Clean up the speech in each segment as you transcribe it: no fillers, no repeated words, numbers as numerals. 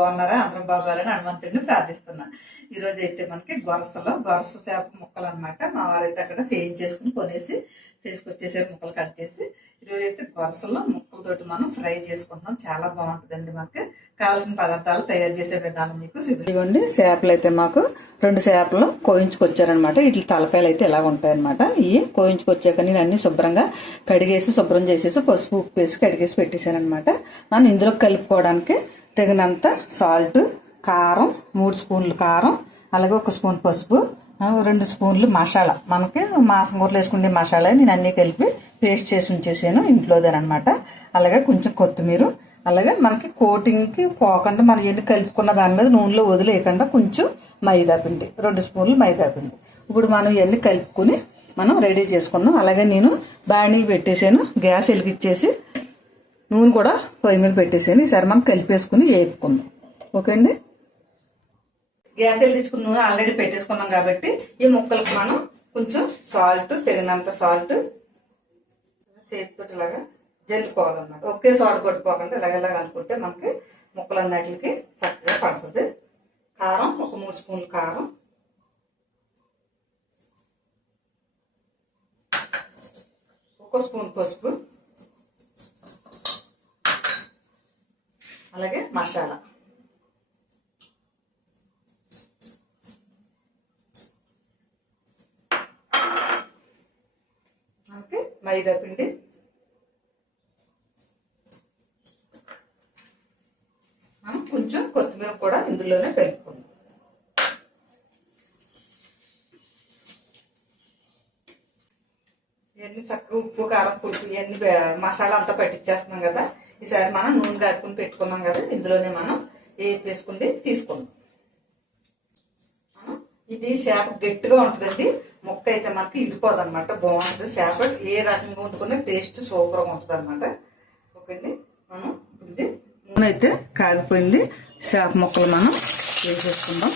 బాగున్నారా? అందరం బాగోవాలని హనుమంతుడిని ప్రార్థిస్తున్నా. ఈ రోజు అయితే మనకి గొరస చేప ముక్కలు అనమాట. మా వారైతే అక్కడ చేయించేసుకుని కొనేసి తీసుకొచ్చేసారు, ముక్కలు కట్ చేసి. ఈరోజు అయితే గొరసలో ముక్కలతోటి మనం ఫ్రై చేసుకుంటాం. చాలా బాగుంటుందండి. మనకి కావాల్సిన పదార్థాలు తయారు చేసే విధానం మీకు ఇదిగోండి. చేపలు అయితే మాకు 2 చేపలు కోయించుకొచ్చారనమాట. వీటి తలకాయలు అయితే ఇలా ఉంటాయన్నమాట. ఇవి కోయించుకొచ్చాక నేను అన్ని శుభ్రంగా కడిగేసి శుభ్రం చేసేసి పసుపు ఉప్పు వేసి కడిగేసి పెట్టేశాను అనమాట. మనం ఇందులో కలుపుకోవడానికి తగినంత సాల్ట్, కారం 3 స్పూన్లు కారం, అలాగే 1 స్పూన్ పసుపు, 2 స్పూన్లు మసాలా. మనకి మాసం కూరలు వేసుకునే మసాలా నేను అన్నీ కలిపి పేస్ట్ చేసి ఉంచేసాను ఇంట్లోదేనమాట. అలాగే కొంచెం కొత్తిమీర, అలాగే మనకి కోటింగ్కి పోకుండా మనం ఎన్ని కలుపుకున్న దాని మీద నూనెలో వదిలేయకుండా కొంచెం మైదా పిండి, 2 స్పూన్లు మైదా పిండి. ఇప్పుడు మనం ఇవన్నీ కలుపుకుని మనం రెడీ చేసుకుందాం. అలాగే నేను బాణీ పెట్టేసాను, గ్యాస్ వెలిగించేసి నూనె కూడా పొయ్యి మీద పెట్టేసాను. ఈసారి మనం కలిపేసుకుని వేపుకుందాం. ఓకే అండి. గ్యాస్ వెలిగించుకుని నూనె ఆల్రెడీ పెట్టేసుకున్నాం కాబట్టి ఈ ముక్కలకు మనం కొంచెం సాల్ట్, తగినంత సాల్ట్ చేతితో ఇలాగా జల్లుకోవాలన్నమాట. ఒకే సాల్ట్ కొట్టుకోకుండా ఇలాగ అనుకుంటే మనకి ముక్కలన్నిటికి చక్కగా పడుతుంది. కారం 3 స్పూన్లు కారం, ఒక స్పూన్ పసుపు, అలాగే మసాలా. మనకి మైదా పిండి, మనం కొంచెం కొత్తిమీర కూడా ఇందులోనే కలుపుకుందాం. ఇవన్నీ చక్కగా ఉప్పు కారం పులుపు ఇవన్నీ మసాలా అంతా పట్టించేస్తున్నాం కదా. ఈసారి మనం నూనె కలుపుకుని పెట్టుకున్నాం కదా, ఇందులోనే మనం వేసుకుని తీసుకుందాం. ఇది చేప గట్టిగా ఉంటుందండి. ముక్క అయితే మనకి ఇడిపోదు అనమాట. బాగుంటుంది చేప. ఏ రకంగా వండుకున్నా టేస్ట్ సూపర్గా ఉంటుంది అనమాట. ఓకే అండి. మనం ఇది నూనె అయితే కాగిపోయింది. చేప ముక్కలు మనం వేసేసుకుందాం.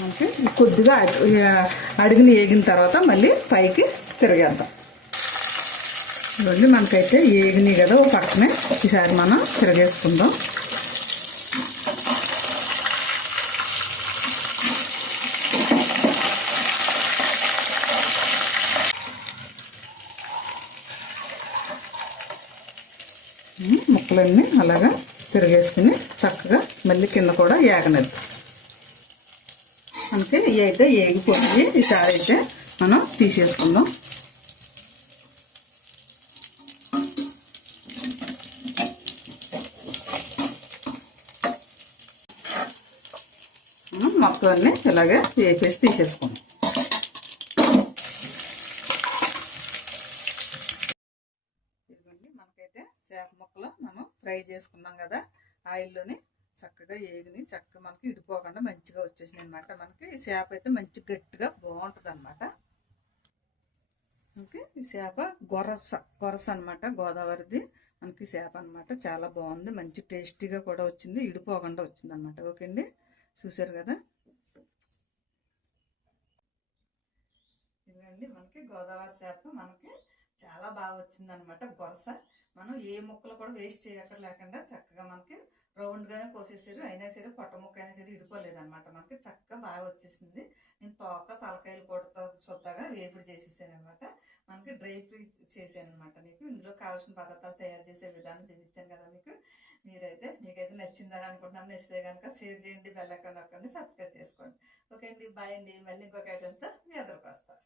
మనకి కొద్దిగా అడుగుని ఏగిన తర్వాత మళ్ళీ పైకి తిరిగేద్దాం. ఇవన్నీ మనకైతే ఏగినాయి కదా, ఒక పక్కనే ఈసారి మనం తిరిగేసుకుందాం. ముక్కలన్నీ అలాగా తిరిగేసుకుని చక్కగా మళ్ళీ కింద కూడా ఏగనద్దు. మనకి ఇవి అయితే ఏగిపోయి ఈసారి అయితే మనం తీసేసుకుందాం. మనం మొత్తం అన్నీ ఇలాగే వేపేసి తీసేసుకుందాం. ఇదిగోండి, మనకైతే చేప ముక్కలు మనం ఫ్రై చేసుకున్నాం కదా, ఆయిల్లోని చక్కగా ఏగిని చక్కగా మనకి ఇడిపోకుండా మంచిగా వచ్చేసింది అనమాట. మనకి ఈ చేప అయితే మంచి గట్టిగా బాగుంటుంది అనమాట. మనకి ఈ చేప గొరస అనమాట, గోదావరిది మనకి చేప అనమాట. చాలా బాగుంది, మంచి టేస్టీగా కూడా వచ్చింది, ఇడిపోకుండా వచ్చింది అనమాట. ఓకే అండి, చూసారు కదా. ఇదండి మనకి గోదావరి చేప మనకి చాలా బాగా వచ్చింది అనమాట. గొరస మనం ఏ ముక్కలు కూడా వేస్ట్ చేయక్కర్ లేకుండా చక్కగా మనకి రౌండ్గానే కోసేసారు. అయినా సరే పొట్ట ముక్క అయినా సరే ఇడిపోలేదు అనమాట. మనకి చక్కగా బాగా వచ్చేసింది. నేను తలకాయలు కూడా శుద్ధగా వేపుడు చేసేసాను అనమాట. మనకి డ్రై ఫ్రై చేశాను అనమాట. నీకు ఇందులో కావాల్సిన పదార్థాలు తయారు చేసే విధానం చూపించాను కదా మీకు. మీకైతే నచ్చిందని అనుకుంటున్నాను. నచ్చితే కనుక షేర్ చేయండి, బెల్ ఐకాన్ నొక్కండి, సబ్స్క్రైబ్ చేసుకోండి. ఓకే అండి, బాయ్ అండి. మళ్ళీ ఇంకొక ఐటమ్తో మీ ఎదురుకు వస్తాను.